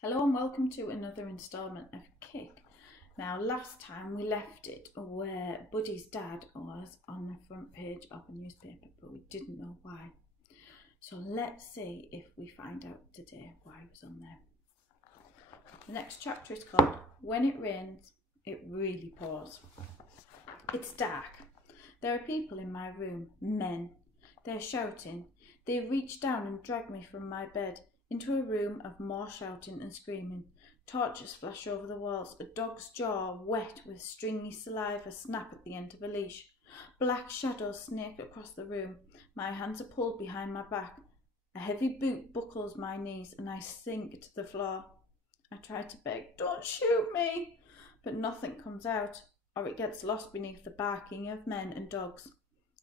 Hello and welcome to another instalment of Kick. Now last time we left it where Buddy's dad was on the front page of a newspaper, but we didn't know why. So let's see if we find out today why he was on there. The next chapter is called When It Rains, It Really Pours. It's dark. There are people in my room, men. They're shouting. They reach down and drag me from my bed into a room of more shouting and screaming. Torches flash over the walls, a dog's jaw wet with stringy saliva snap at the end of a leash. Black shadows snake across the room. My hands are pulled behind my back. A heavy boot buckles my knees and I sink to the floor. I try to beg, "Don't shoot me!" but nothing comes out, or it gets lost beneath the barking of men and dogs.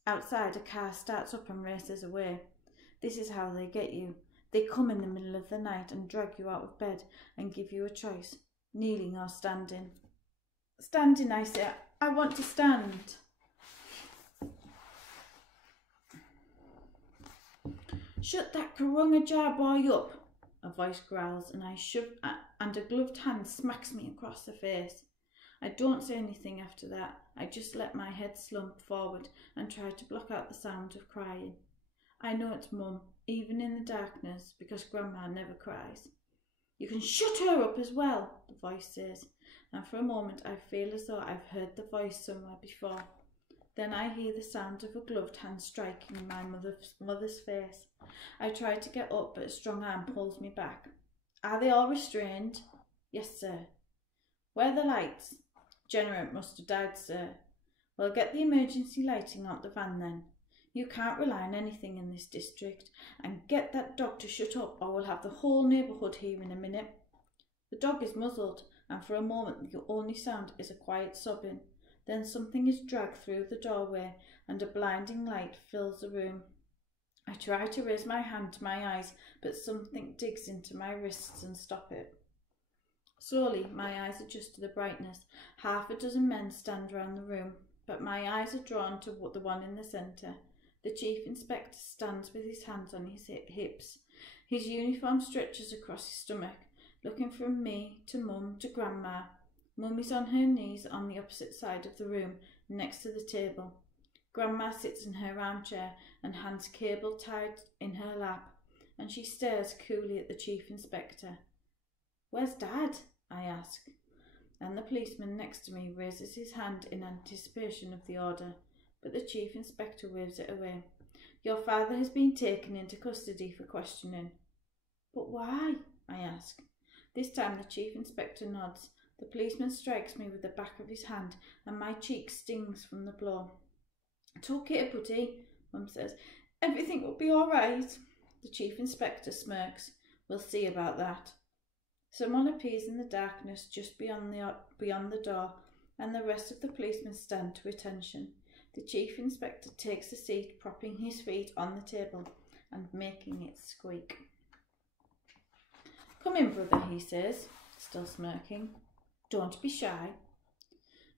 Outside, a car starts up and races away. This is how they get you. They come in the middle of the night and drag you out of bed and give you a choice, kneeling or standing. Standing, I say. I want to stand. "Shut that Karunga jar boy up," a voice growls, and a gloved hand smacks me across the face. I don't say anything after that. I just let my head slump forward and try to block out the sound of crying. I know it's Mum, even in the darkness, because Grandma never cries. "You can shut her up as well," the voice says, and for a moment I feel as though I've heard the voice somewhere before. Then I hear the sound of a gloved hand striking my mother's face. I try to get up, but a strong arm pulls me back. "Are they all restrained?" "Yes, sir." "Where are the lights?" "Generator must have died, sir." "Well, get the emergency lighting out the van then. You can't rely on anything in this district, and get that dog to shut up or we'll have the whole neighbourhood here in a minute." The dog is muzzled, and for a moment the only sound is a quiet sobbing. Then something is dragged through the doorway and a blinding light fills the room. I try to raise my hand to my eyes, but something digs into my wrists and stops it. Slowly my eyes adjust to the brightness. Half a dozen men stand round the room, but my eyes are drawn to the one in the centre. The Chief Inspector stands with his hands on his hips. His uniform stretches across his stomach, looking from me to Mum to Grandma. Mum is on her knees on the opposite side of the room, next to the table. Grandma sits in her armchair and hands cable tied in her lap, and she stares coolly at the Chief Inspector. "Where's Dad?" I ask, and the policeman next to me raises his hand in anticipation of the order. But the Chief Inspector waves it away. "Your father has been taken into custody for questioning." "But why?" I ask. This time the Chief Inspector nods. The policeman strikes me with the back of his hand and my cheek stings from the blow. "It's okay, Buddy," Mum says. "Everything will be all right." The Chief Inspector smirks. "We'll see about that." Someone appears in the darkness just beyond the door, and the rest of the policemen stand to attention. The Chief Inspector takes a seat, propping his feet on the table and making it squeak. "Come in, brother," he says, still smirking. "Don't be shy."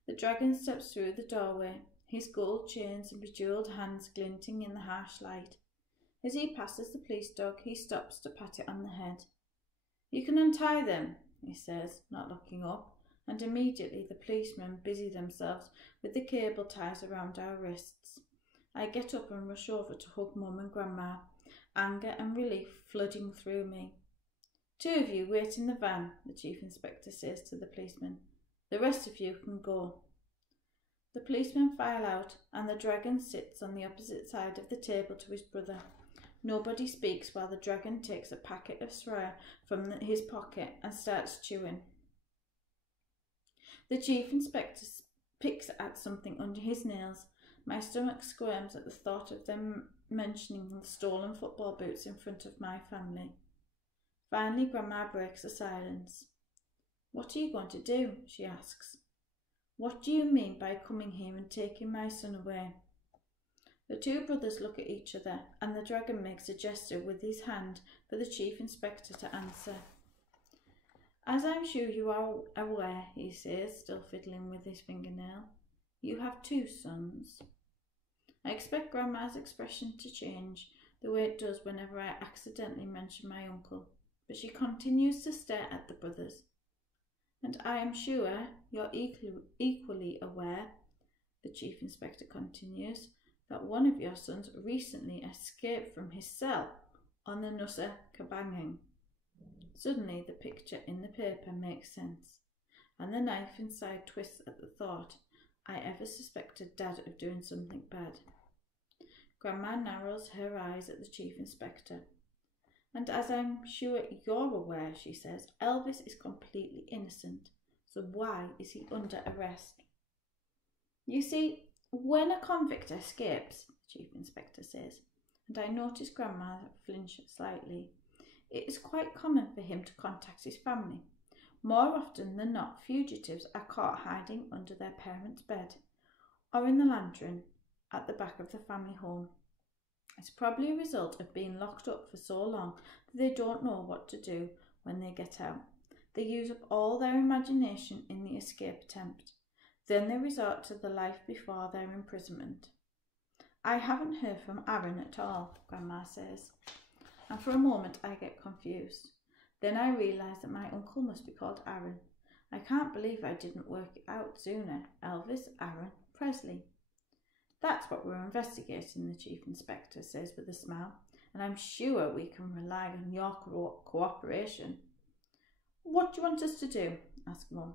The dragon steps through the doorway, his gold chains and bejewelled hands glinting in the harsh light. As he passes the police dog, he stops to pat it on the head. "You can untie them," he says, not looking up, and immediately the policemen busy themselves with the cable ties around our wrists. I get up and rush over to hug Mum and Grandma, anger and relief flooding through me. "Two of you wait in the van," the Chief Inspector says to the policeman. "The rest of you can go." The policemen file out, and the dragon sits on the opposite side of the table to his brother. Nobody speaks while the dragon takes a packet of swear from his pocket and starts chewing. The Chief Inspector picks at something under his nails. My stomach squirms at the thought of them mentioning the stolen football boots in front of my family. Finally, Grandma breaks the silence. "What are you going to do?" she asks. "What do you mean by coming here and taking my son away?" The two brothers look at each other, and the dragon makes a gesture with his hand for the Chief Inspector to answer. "As I'm sure you are aware," he says, still fiddling with his fingernail, "you have two sons." I expect Grandma's expression to change, the way it does whenever I accidentally mention my uncle. but she continues to stare at the brothers. And I am sure you're equally aware, the Chief Inspector continues, that one of your sons recently escaped from his cell on the Nusa Kambangan. Suddenly the picture in the paper makes sense, and the knife inside twists at the thought I ever suspected Dad of doing something bad. Grandma narrows her eyes at the Chief Inspector. And as I'm sure you're aware, she says, Elvis is completely innocent, so why is he under arrest? You see, when a convict escapes, the Chief Inspector says, and I notice Grandma flinch slightly, it is quite common for him to contact his family. More often than not, fugitives are caught hiding under their parents' bed or in the lantern at the back of the family home. It's probably a result of being locked up for so long that they don't know what to do when they get out. They use up all their imagination in the escape attempt. Then they resort to the life before their imprisonment. I haven't heard from Aaron at all, Grandma says, and for a moment I get confused. Then I realise that my uncle must be called Aaron. I can't believe I didn't work it out sooner. Elvis Aaron Presley. That's what we're investigating, the Chief Inspector says with a smile, and I'm sure we can rely on your cooperation. What do you want us to do? Asks Mum.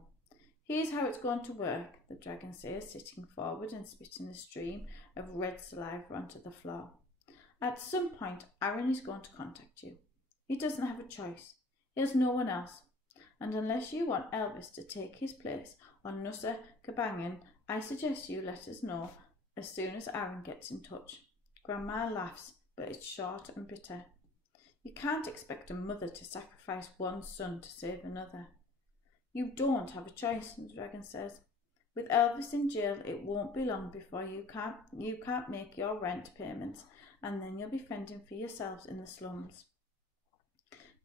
Here's how it's going to work, the dragon says, sitting forward and spitting a stream of red saliva onto the floor. At some point, Aaron is going to contact you. He doesn't have a choice. He has no one else. And unless you want Elvis to take his place on Nusa Kambangan, I suggest you let us know as soon as Aaron gets in touch. Grandma laughs, but it's short and bitter. You can't expect a mother to sacrifice one son to save another. You don't have a choice, the dragon says. With Elvis in jail, it won't be long before you can't make your rent payments, and then you'll be fending for yourselves in the slums.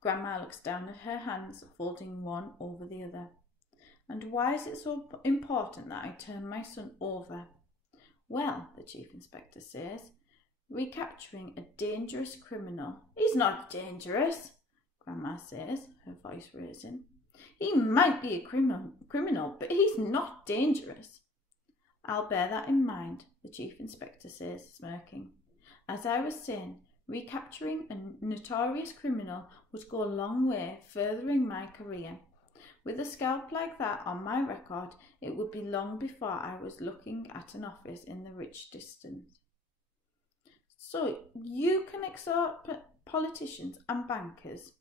Grandma looks down at her hands, folding one over the other. And why is it so important that I turn my son over? Well, the Chief Inspector says, recapturing a dangerous criminal. He's not dangerous, Grandma says, her voice raising. He might be a criminal, but he's not dangerous. I'll bear that in mind, the Chief Inspector says, smirking. As I was saying, recapturing a notorious criminal would go a long way furthering my career. With a scalp like that on my record, it would be long before I was looking at an office in the rich distance. So you can extort politicians and bankers?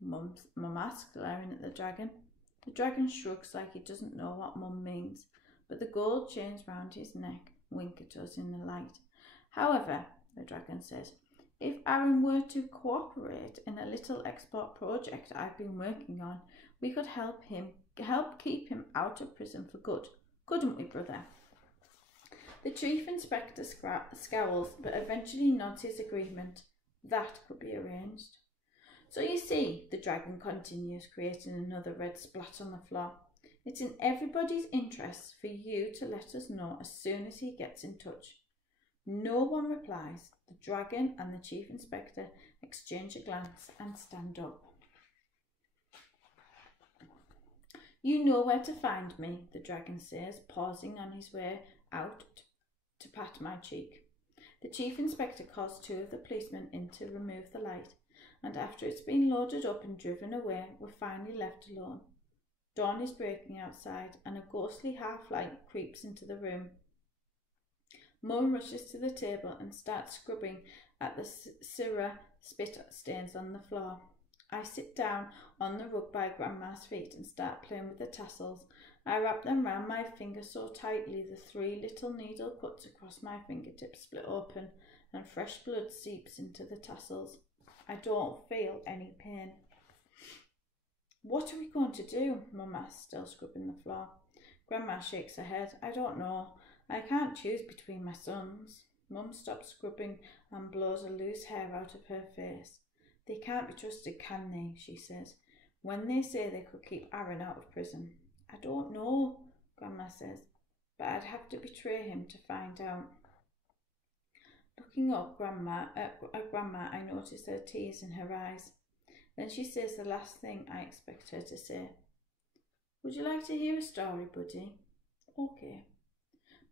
Mum asks, glaring at the dragon. The dragon shrugs like he doesn't know what Mum means, but the gold chains round his neck wink at us in the light. However, the dragon says, if Aaron were to cooperate in a little export project I've been working on, we could help keep him out of prison for good, couldn't we, brother? The Chief Inspector scowls, but eventually nods his agreement. That could be arranged. So you see, the dragon continues, creating another red splat on the floor. It's in everybody's interest for you to let us know as soon as he gets in touch. No one replies. The dragon and the Chief Inspector exchange a glance and stand up. You know where to find me, the dragon says, pausing on his way out to pat my cheek. The Chief Inspector calls two of the policemen in to remove the light, and after it's been loaded up and driven away, we're finally left alone. Dawn is breaking outside, and a ghostly half-light creeps into the room. Mum rushes to the table and starts scrubbing at the Syrah spit stains on the floor. I sit down on the rug by Grandma's feet and start playing with the tassels. I wrap them round my finger so tightly the 3 little needle cuts across my fingertips split open and fresh blood seeps into the tassels. I don't feel any pain. What are we going to do? Mum asks, still scrubbing the floor. Grandma shakes her head. I don't know. I can't choose between my sons. Mum stops scrubbing and blows a loose hair out of her face. They can't be trusted, can they? She says, when they say they could keep Aaron out of prison. I don't know, Grandma says, but I'd have to betray him to find out. Looking up at Grandma, I notice there are tears in her eyes. Then she says the last thing I expect her to say. Would you like to hear a story, Buddy? Okay.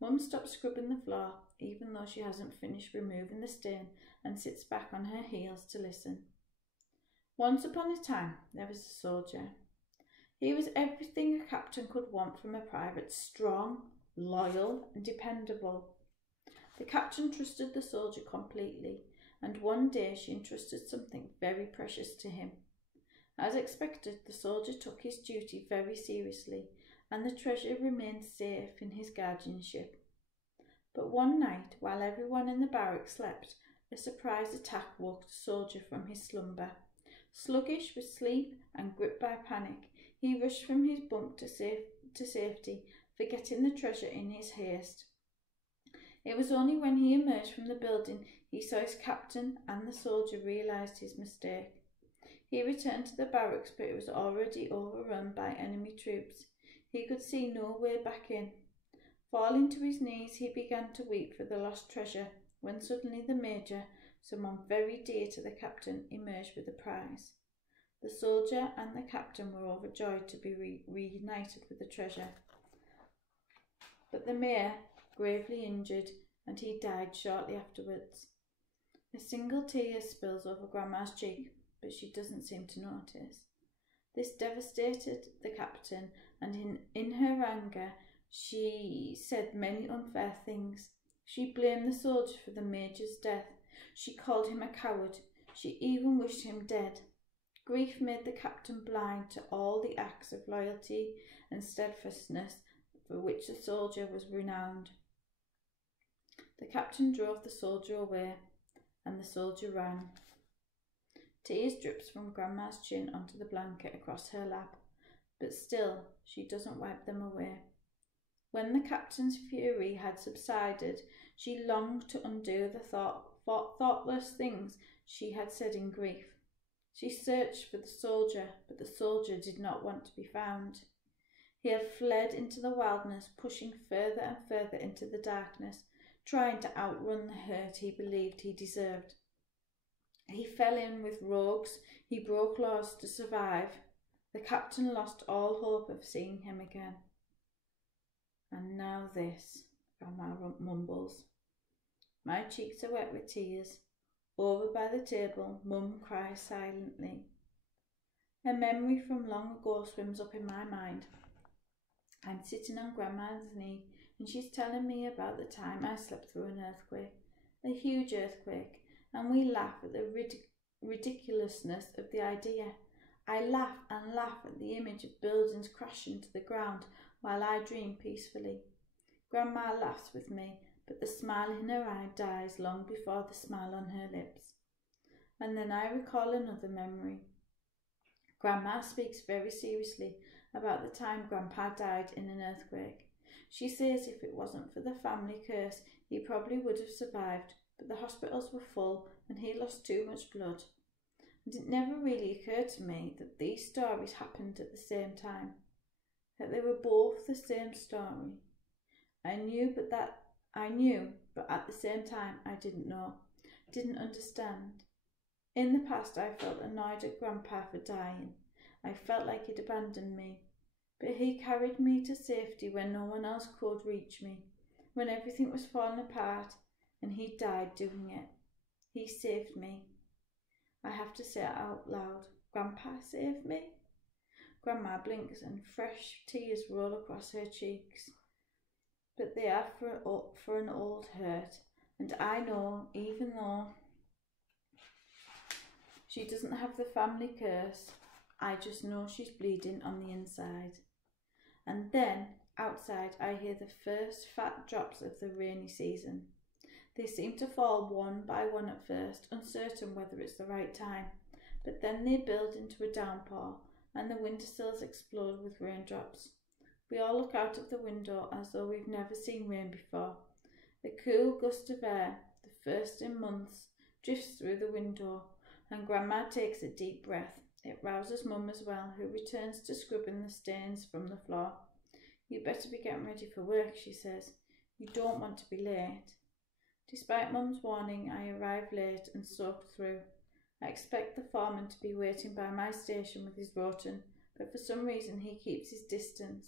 Mum stops scrubbing the floor, even though she hasn't finished removing the stain, and sits back on her heels to listen. Once upon a time, there was a soldier. He was everything a captain could want from a private: strong, loyal, and dependable. The captain trusted the soldier completely, and one day she entrusted something very precious to him. As expected, the soldier took his duty very seriously, and the treasure remained safe in his guardianship. But one night, while everyone in the barracks slept, a surprise attack woke the soldier from his slumber. Sluggish with sleep and gripped by panic, he rushed from his bunk to safety, forgetting the treasure in his haste. It was only when he emerged from the building he saw his captain, and the soldier realised his mistake. He returned to the barracks, but it was already overrun by enemy troops. He could see no way back in. Falling to his knees, he began to weep for the lost treasure, when suddenly the major, someone very dear to the captain, emerged with the prize. The soldier and the captain were overjoyed to be reunited with the treasure. But the mayor, gravely injured, and he died shortly afterwards. A single tear spills over Grandma's cheek, but she doesn't seem to notice. This devastated the captain, and in her anger she said many unfair things. She blamed the soldier for the major's death. She called him a coward. She even wished him dead. Grief made the captain blind to all the acts of loyalty and steadfastness for which the soldier was renowned. The captain drove the soldier away, and the soldier ran. Tears drips from Grandma's chin onto the blanket across her lap, but still she doesn't wipe them away. When the captain's fury had subsided, she longed to undo the thoughtless things she had said in grief. She searched for the soldier, but the soldier did not want to be found. He had fled into the wilderness, pushing further and further into the darkness, trying to outrun the hurt he believed he deserved. He fell in with rogues, he broke laws to survive. The captain lost all hope of seeing him again. And now this, Grandma mumbles. My cheeks are wet with tears. Over by the table, Mum cries silently. A memory from long ago swims up in my mind. I'm sitting on Grandma's knee, and she's telling me about the time I slept through an earthquake, a huge earthquake, and we laugh at the ridiculousness of the idea. I laugh and laugh at the image of buildings crashing to the ground while I dream peacefully. Grandma laughs with me, but the smile in her eye dies long before the smile on her lips. And then I recall another memory. Grandma speaks very seriously about the time Grandpa died in an earthquake. She says if it wasn't for the family curse, he probably would have survived, but the hospitals were full and he lost too much blood. And it never really occurred to me that these stories happened at the same time, that they were both the same story. I knew, but at the same time I didn't know, didn't understand. In the past I felt annoyed at Grandpa for dying. I felt like he'd abandoned me. But he carried me to safety when no one else could reach me, when everything was falling apart, and he died doing it. He saved me. I have to say it out loud. Grandpa saved me? Grandma blinks and fresh tears roll across her cheeks. But they are for an old hurt, and I know, even though she doesn't have the family curse, I just know she's bleeding on the inside. And then, outside, I hear the first fat drops of the rainy season. They seem to fall one by one at first, uncertain whether it's the right time, but then they build into a downpour, and the windowsills explode with raindrops. We all look out of the window as though we've never seen rain before. A cool gust of air, the first in months, drifts through the window, and Grandma takes a deep breath. It rouses Mum as well, who returns to scrubbing the stains from the floor. You better be getting ready for work, she says. You don't want to be late. Despite Mum's warning, I arrive late and soaked through. I expect the foreman to be waiting by my station with his rotan, but for some reason he keeps his distance.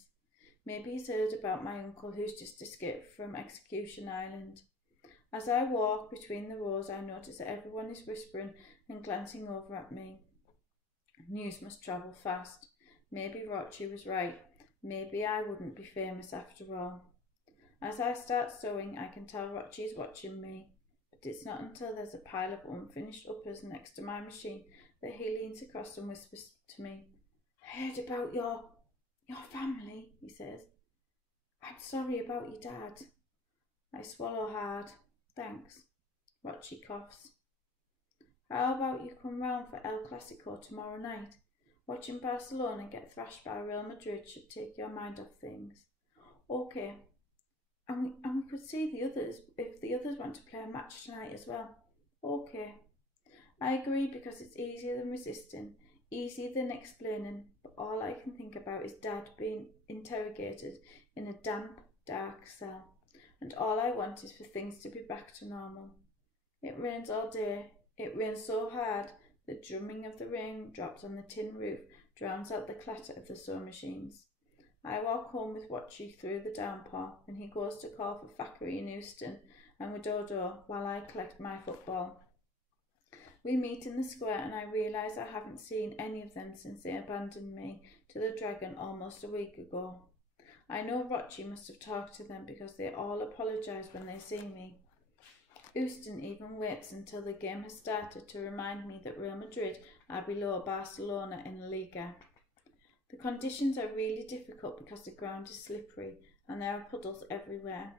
Maybe he's heard about my uncle who's just escaped from Execution Island. As I walk between the rows, I notice that everyone is whispering and glancing over at me. News must travel fast. Maybe Rochi was right. Maybe I wouldn't be famous after all. As I start sewing, I can tell Rochi is watching me, but it's not until there's a pile of unfinished uppers next to my machine that he leans across and whispers to me. I heard about your family, he says. I'm sorry about your dad. I swallow hard. Thanks. Rochi coughs. How about you come round for El Clasico tomorrow night? Watching Barcelona get thrashed by Real Madrid should take your mind off things. Okay. And we could see the others if the others want to play a match tonight as well. Okay. I agree because it's easier than resisting, easier than explaining, but all I can think about is Dad being interrogated in a damp, dark cell, and all I want is for things to be back to normal. It rains all day. It rains so hard the drumming of the raindrops on the tin roof drowns out the clatter of the sewing machines. I walk home with Watchy through the downpour, and he goes to call for Thackeray in Euston and Widodo while I collect my football. We meet in the square, and I realise I haven't seen any of them since they abandoned me to the dragon almost a week ago. I know Rochi must have talked to them because they all apologise when they see me. Euston even waits until the game has started to remind me that Real Madrid are below Barcelona in La Liga. The conditions are really difficult because the ground is slippery and there are puddles everywhere.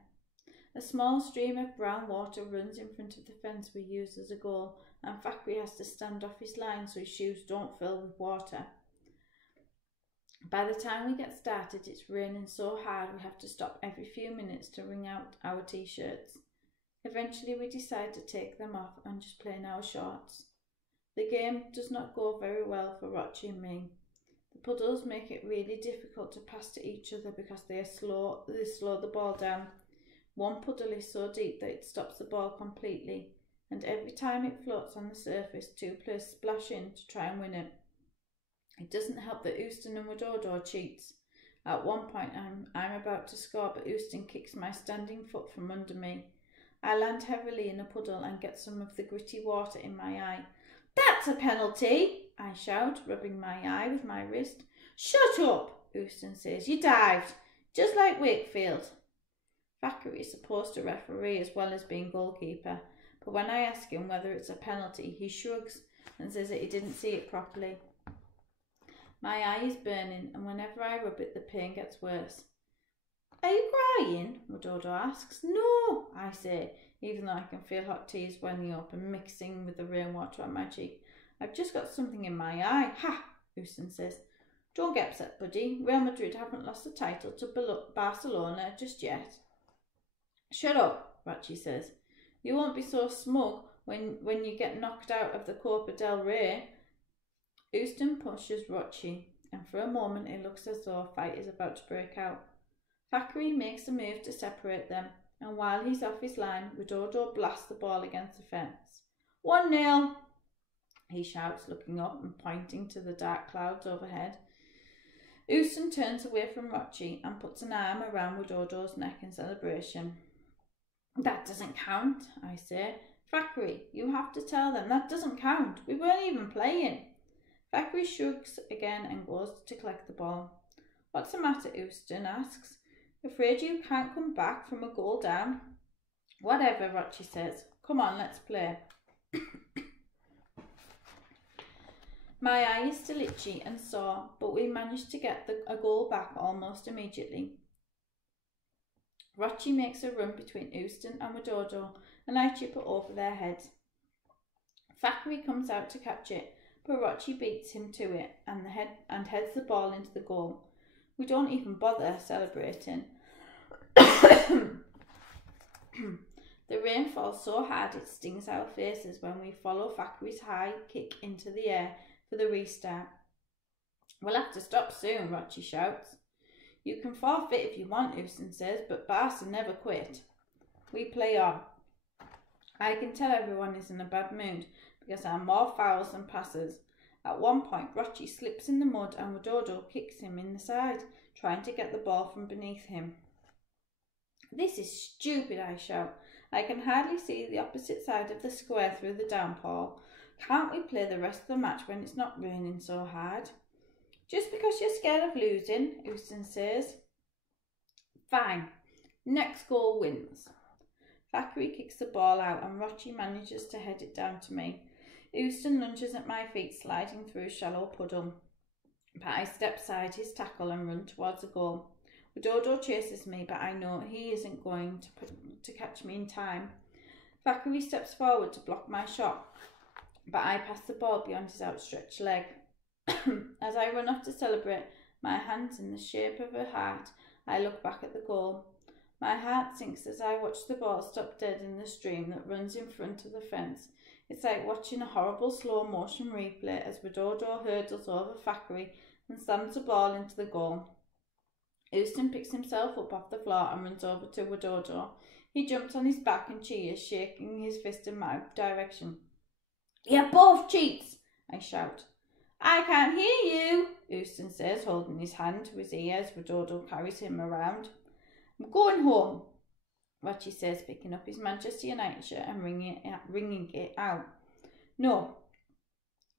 A small stream of brown water runs in front of the fence we use as a goal, and Thackeray has to stand off his line so his shoes don't fill with water. By the time we get started, it's raining so hard we have to stop every few minutes to wring out our t-shirts. Eventually we decide to take them off and just play in our shorts. The game does not go very well for Rochi and me. The puddles make it really difficult to pass to each other because they slow the ball down. One puddle is so deep that it stops the ball completely, and every time it floats on the surface, two players splash in to try and win it. It doesn't help that Euston and Widodo cheats. At one point I'm about to score, but Euston kicks my standing foot from under me. I land heavily in a puddle and get some of the gritty water in my eye. That's a penalty, I shout, rubbing my eye with my wrist. Shut up, Euston says. You dived, just like Wakefield. Thackeray is supposed to referee as well as being goalkeeper, but when I ask him whether it's a penalty, he shrugs and says that he didn't see it properly. My eye is burning, and whenever I rub it, the pain gets worse. Are you crying? Widodo asks. No, I say, even though I can feel hot tears welling up and mixing with the rainwater on my cheek. I've just got something in my eye. Ha, Euston says. Don't get upset, buddy. Real Madrid haven't lost the title to Barcelona just yet. Shut up, Rochi says. You won't be so smug when you get knocked out of the Copa del Rey. Euston pushes Rochi, and for a moment it looks as though a fight is about to break out. Thackeray makes a move to separate them, and while he's off his line, Widodo blasts the ball against the fence. 1-0, he shouts, looking up and pointing to the dark clouds overhead. Euston turns away from Rochi and puts an arm around Widodo's neck in celebration. That doesn't count, I say. Thackeray, you have to tell them that doesn't count. We weren't even playing. Thackeray shrugs again and goes to collect the ball. What's the matter, Euston asks. Afraid you can't come back from a goal down? Whatever, Rochi says. Come on, let's play. My eye is still itchy and sore, but we managed to get a goal back almost immediately. Rochi makes a run between Euston and Widodo, and I chip it over their heads. Thackeray comes out to catch it, but Rochi beats him to it and heads the ball into the goal. We don't even bother celebrating. The rain falls so hard it stings our faces when we follow Thackeray's high kick into the air for the restart. We'll have to stop soon, Rochi shouts. You can forfeit if you want, Euston says, but Barca never quit. We play on. I can tell everyone is in a bad mood because I'm more fouls than passes. At one point, Rocci slips in the mud and Widodo kicks him in the side, trying to get the ball from beneath him. This is stupid, I shout. I can hardly see the opposite side of the square through the downpour. Can't we play the rest of the match when it's not raining so hard? Just because you're scared of losing, Houston says. Fine. Next goal wins. Thackeray kicks the ball out and Rocci manages to head it down to me. Houston lunges at my feet, sliding through a shallow puddle. But I step aside his tackle and run towards the goal. Widodo chases me, but I know he isn't going to catch me in time. Thackeray steps forward to block my shot, but I pass the ball beyond his outstretched leg. As I run off to celebrate, my hands in the shape of a heart, I look back at the goal. My heart sinks as I watch the ball stop dead in the stream that runs in front of the fence. It's like watching a horrible slow motion replay as Widodo hurdles over Thackeray and slams the ball into the goal. Houston picks himself up off the floor and runs over to Widodo. He jumps on his back and cheers, shaking his fist in my direction. "You're both cheats!" I shout. "I can't hear you," Houston says, holding his hand to his ear as Widodo carries him around. "I'm going home," Rocci says, picking up his Manchester United shirt and wringing it out. "No,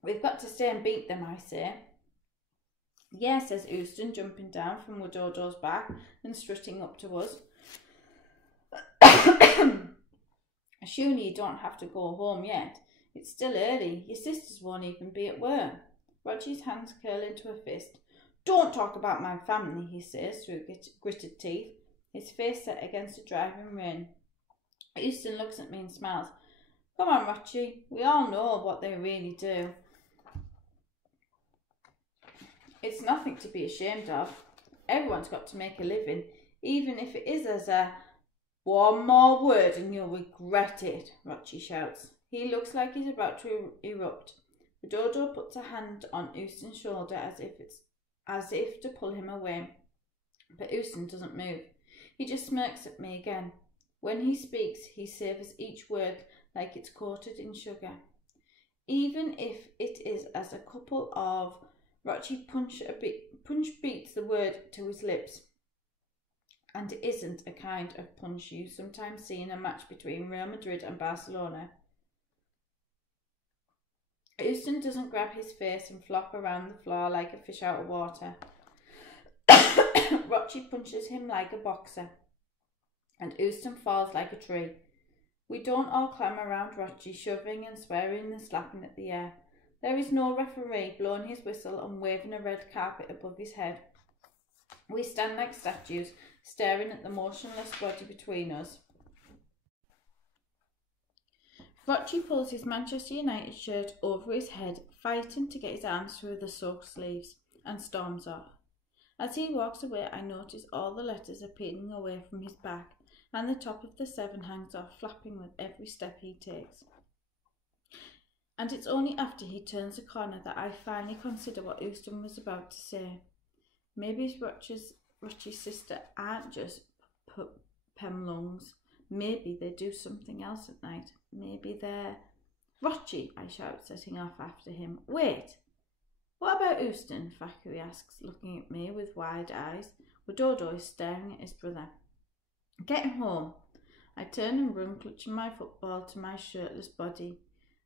we've got to stay and beat them," I say. "Yeah," says Houston, jumping down from Widodo's back and strutting up to us. "Surely you don't have to go home yet. It's still early. Your sisters won't even be at work." Rocci's hands curl into a fist. "Don't talk about my family," he says through gritted teeth, his face set against the driving rain. Houston looks at me and smiles. "Come on, Rocci. We all know what they really do. It's nothing to be ashamed of. Everyone's got to make a living, even if it is as a..." "One more word and you'll regret it," Rocci shouts. He looks like he's about to erupt. Widodo puts a hand on Houston's shoulder as if to pull him away. But Houston doesn't move. He just smirks at me again. When he speaks, he savours each word like it's coated in sugar. Even if it is as a couple of... Rocci punch beats the word to his lips. And it isn't a kind of punch you sometimes see in a match between Real Madrid and Barcelona. Houston doesn't grab his face and flop around the floor like a fish out of water. Rocci punches him like a boxer, and Houston falls like a tree. We don't all clam around Rocci, shoving and swearing and slapping at the air. There is no referee blowing his whistle and waving a red carpet above his head. We stand like statues, staring at the motionless body between us. Rocci pulls his Manchester United shirt over his head, fighting to get his arms through the soaked sleeves, and storms off. As he walks away, I notice all the letters are peeling away from his back, and the top of the 7 hangs off, flapping with every step he takes. And it's only after he turns the corner that I finally consider what Houston was about to say. Maybe Rocci's sister aren't just Pemlungs. Maybe they do something else at night. Maybe they're... "Rocci," I shout, setting off after him. "Wait! What about Houston?" Thackeray asks, looking at me with wide eyes. Widodo is staring at his brother. "Get home." I turn and run, clutching my football to my shirtless body.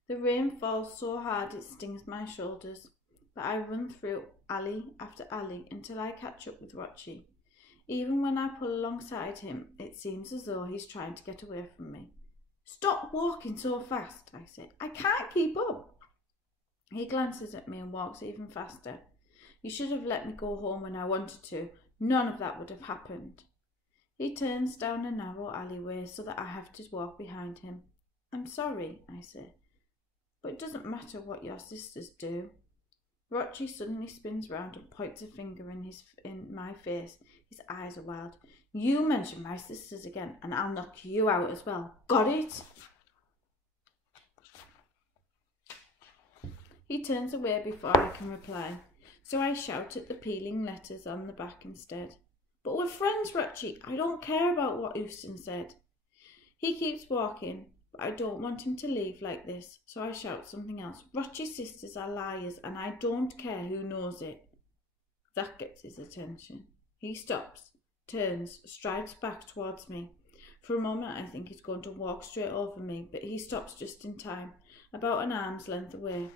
The rain falls so hard it stings my shoulders, but I run through alley after alley until I catch up with Rocci. Even when I pull alongside him, it seems as though he's trying to get away from me. "Stop walking so fast," I say. "I can't keep up." He glances at me and walks even faster. "You should have let me go home when I wanted to. None of that would have happened." He turns down a narrow alleyway so that I have to walk behind him. "I'm sorry," I say, "but it doesn't matter what your sisters do." Rocci suddenly spins round and points a finger in my face. His eyes are wild. "You mention my sisters again and I'll knock you out as well. Got it?" He turns away before I can reply, so I shout at the peeling letters on the back instead. "But we're friends, Rocci. I don't care about what Houston said." He keeps walking, but I don't want him to leave like this, so I shout something else. Rochi's sisters are liars, and I don't care who knows it. That gets his attention. He stops, turns, strides back towards me. For a moment I think he's going to walk straight over me, but he stops just in time, about an arm's length away.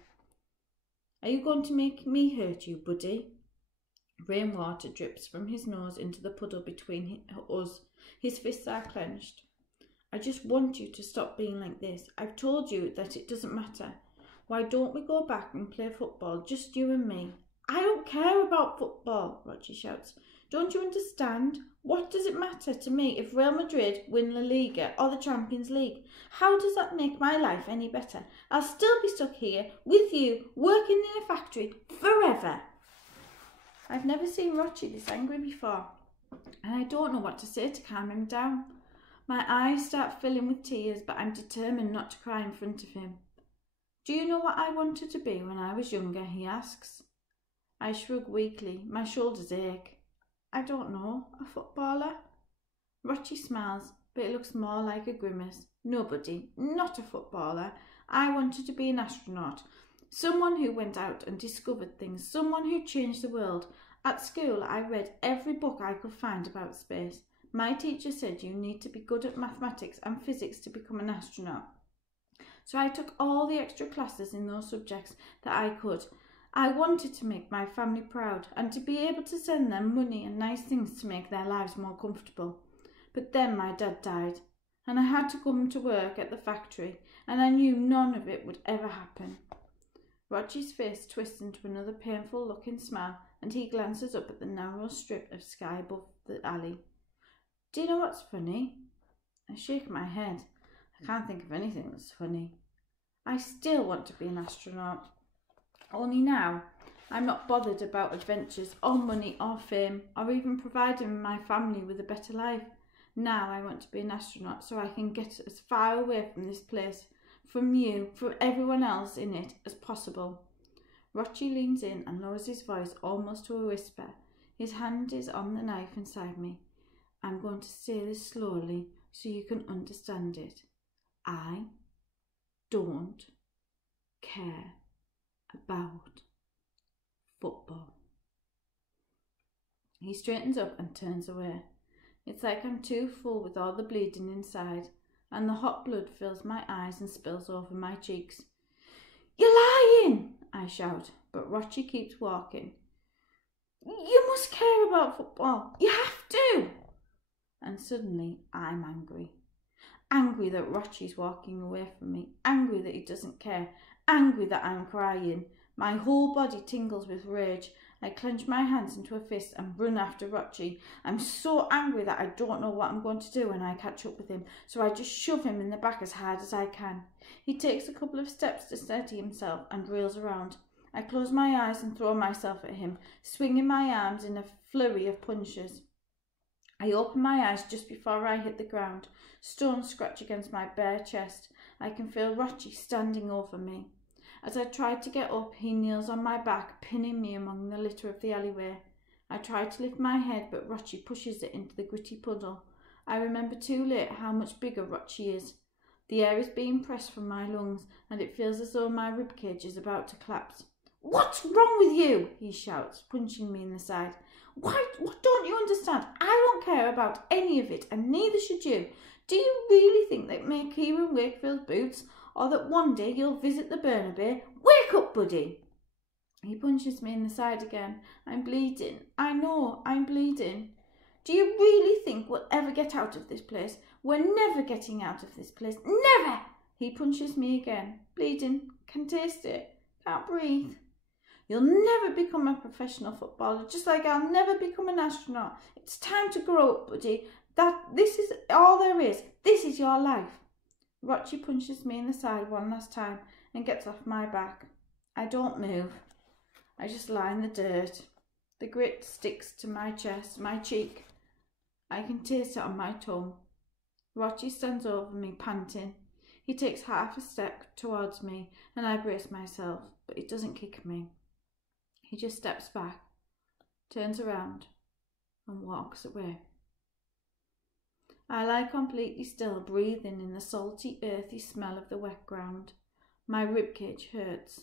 Are you going to make me hurt you, buddy? Rainwater drips from his nose into the puddle between us. His fists are clenched. I just want you to stop being like this. I've told you that it doesn't matter. Why don't we go back and play football, just you and me? I don't care about football, Rochi shouts. Don't you understand? What does it matter to me if Real Madrid win La Liga or the Champions League? How does that make my life any better? I'll still be stuck here with you, working in a factory forever. I've never seen Rochi this angry before, and I don't know what to say to calm him down. My eyes start filling with tears, but I'm determined not to cry in front of him. Do you know what I wanted to be when I was younger? He asks. I shrug weakly. My shoulders ache. I don't know. A footballer? Rochi smiles, but it looks more like a grimace. Nobody, not a footballer. I wanted to be an astronaut. Someone who went out and discovered things. Someone who changed the world. At school, I read every book I could find about space. My teacher said you need to be good at mathematics and physics to become an astronaut. So I took all the extra classes in those subjects that I could. I wanted to make my family proud and to be able to send them money and nice things to make their lives more comfortable. But then my dad died, and I had to come to work at the factory, and I knew none of it would ever happen. Rochi's face twists into another painful-looking smile, and he glances up at the narrow strip of sky above the alley. Do you know what's funny? I shake my head. I can't think of anything that's funny. I still want to be an astronaut. Only now, I'm not bothered about adventures or money or fame or even providing my family with a better life. Now I want to be an astronaut so I can get as far away from this place, from you, from everyone else in it as possible. Rochi leans in and lowers his voice almost to a whisper. His hand is on the knife inside me. I'm going to say this slowly so you can understand it. I don't care about football. He straightens up and turns away. It's like I'm too full with all the bleeding inside, and the hot blood fills my eyes and spills over my cheeks. You're lying, I shout, but Rochi keeps walking. You must care about football. You have to. And suddenly I'm angry. Angry that Rochi's walking away from me. Angry that he doesn't care. Angry that I'm crying. My whole body tingles with rage. I clench my hands into a fist and run after Rochi. I'm so angry that I don't know what I'm going to do when I catch up with him, so I just shove him in the back as hard as I can. He takes a couple of steps to steady himself and reels around. I close my eyes and throw myself at him, swinging my arms in a flurry of punches. I open my eyes just before I hit the ground. Stones scratch against my bare chest. I can feel Rochi standing over me. As I try to get up, he kneels on my back, pinning me among the litter of the alleyway. I try to lift my head, but Rochi pushes it into the gritty puddle. I remember too late how much bigger Rochi is. The air is being pressed from my lungs, and it feels as though my ribcage is about to collapse. What's wrong with you? He shouts, punching me in the side. What don't you understand? I don't care about any of it, and neither should you. Do you really think that make Kieran Wakefield's boots, or that one day you'll visit the Burnaby? Wake up, buddy! He punches me in the side again. I'm bleeding. I know, I'm bleeding. Do you really think we'll ever get out of this place? We're never getting out of this place. Never! He punches me again. Bleeding. Can taste it. Can't breathe. You'll never become a professional footballer, just like I'll never become an astronaut. It's time to grow up, buddy. This is all there is. This is your life. Rochi punches me in the side one last time and gets off my back. I don't move. I just lie in the dirt. The grit sticks to my chest, my cheek. I can taste it on my tongue. Rochi stands over me, panting. He takes half a step towards me, and I brace myself, but he doesn't kick me. He just steps back, turns around, and walks away. I lie completely still, breathing in the salty, earthy smell of the wet ground. My ribcage hurts.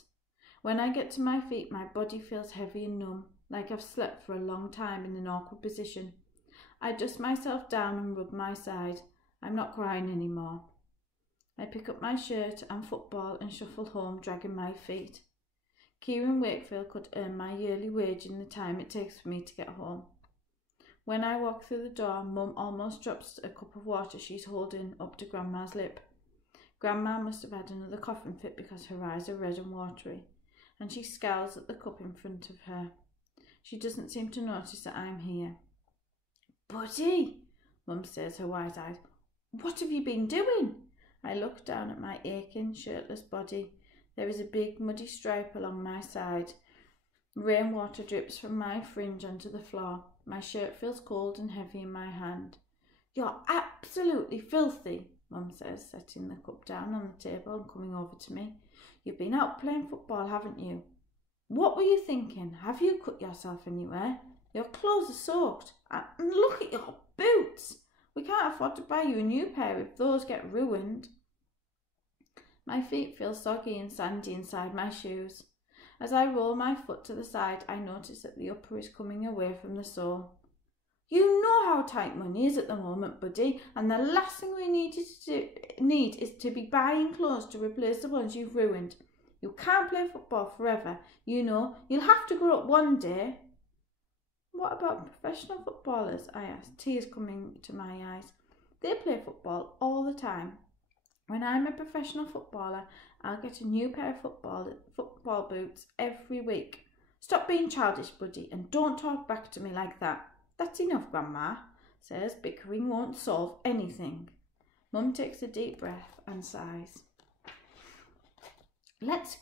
When I get to my feet, my body feels heavy and numb, like I've slept for a long time in an awkward position. I dust myself down and rub my side. I'm not crying anymore. I pick up my shirt and football and shuffle home, dragging my feet. Kieran Wakefield could earn my yearly wage in the time it takes for me to get home. When I walk through the door, Mum almost drops a cup of water she's holding up to Grandma's lip. Grandma must have had another coughing fit because her eyes are red and watery, and she scowls at the cup in front of her. She doesn't seem to notice that I'm here. "Buddy," Mum says, her wise-eyed. "What have you been doing?" I look down at my aching, shirtless body. There is a big, muddy stripe along my side. Rainwater drips from my fringe onto the floor. My shirt feels cold and heavy in my hand. "You're absolutely filthy," Mum says, setting the cup down on the table and coming over to me. "You've been out playing football, haven't you? What were you thinking? Have you cut yourself anywhere? Your clothes are soaked. And look at your boots. We can't afford to buy you a new pair if those get ruined." My feet feel soggy and sandy inside my shoes. As I roll my foot to the side, I notice that the upper is coming away from the sole. "You know how tight money is at the moment, Buddy, and the last thing we need is to be buying clothes to replace the ones you've ruined. You can't play football forever. You know, you'll have to grow up one day." "What about professional footballers?" I asked, tears coming to my eyes. "They play football all the time. When I'm a professional footballer, I'll get a new pair of football boots every week." "Stop being childish, Buddy, and don't talk back to me like that." "That's enough, Grandma," says. "Bickering won't solve anything." Mum takes a deep breath and sighs. Let's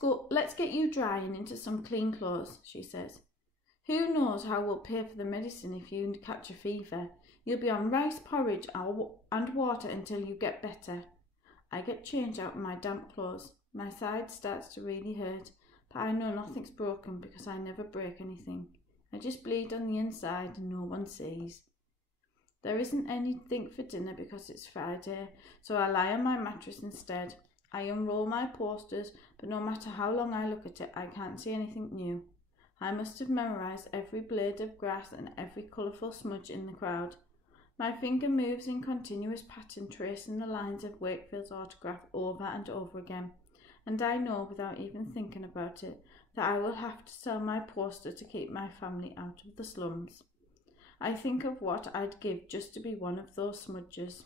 get you dry and into some clean clothes," she says. "Who knows how we'll pay for the medicine if you catch a fever. You'll be on rice porridge and water until you get better." I get changed out in my damp clothes. My side starts to really hurt, but I know nothing's broken because I never break anything. I just bleed on the inside and no one sees. There isn't anything for dinner because it's Friday, so I lie on my mattress instead. I unroll my posters, but no matter how long I look at it, I can't see anything new. I must have memorised every blade of grass and every colourful smudge in the crowd. My finger moves in continuous pattern, tracing the lines of Wakefield's autograph over and over again, and I know, without even thinking about it, that I will have to sell my poster to keep my family out of the slums. I think of what I'd give just to be one of those smudges.